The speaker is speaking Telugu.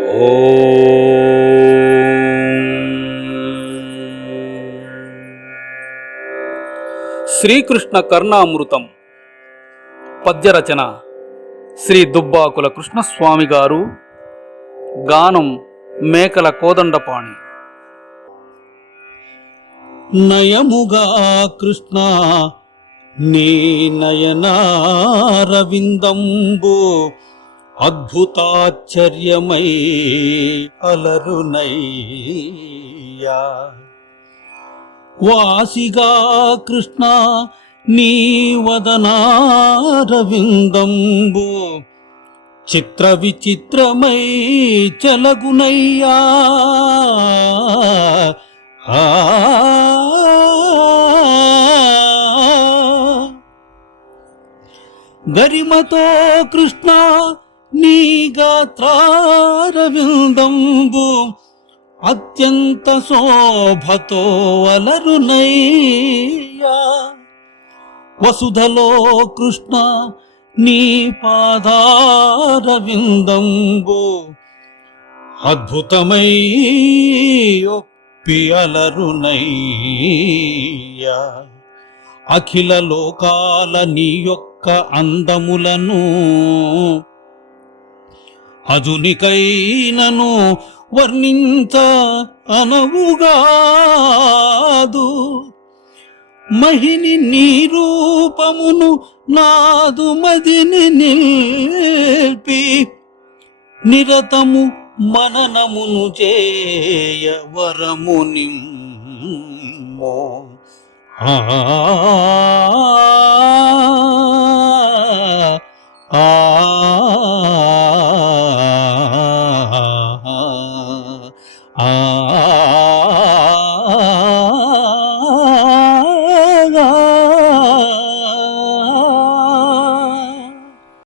శ్రీకృష్ణ కర్ణామృతం. పద్యరచన శ్రీ దుబ్బాకుల కృష్ణస్వామి గారు. గానం మేకల కోదండపాణి. నయముగా కృష్ణ నీ నయనారవిందంబు అద్భుతాశ్చర్యమై అలరునయ్యా. వాసిగా కృష్ణ నీ వదనారవిందంబు చిత్ర విచిత్రమై చలగునయ్యా. ఆ. గరిమతో కృష్ణ నీ గాత్రారవిందంబు అత్యంత శోభతో అలరునయ్యా వసుధలో కృష్ణ నీ పాదారవిందంబు అద్భుతమై ఒప్పి అలరునయ్యా అఖిల లోకాల నీ యొక్క అందములను అజునికైనను వర్ణింత అనవుగాదు. మహిని నీ రూపమును నాదు మదిని నిల్పి నిరతము మననమును చేయ వరము నిమ్మో. ఆ ఆ ఆ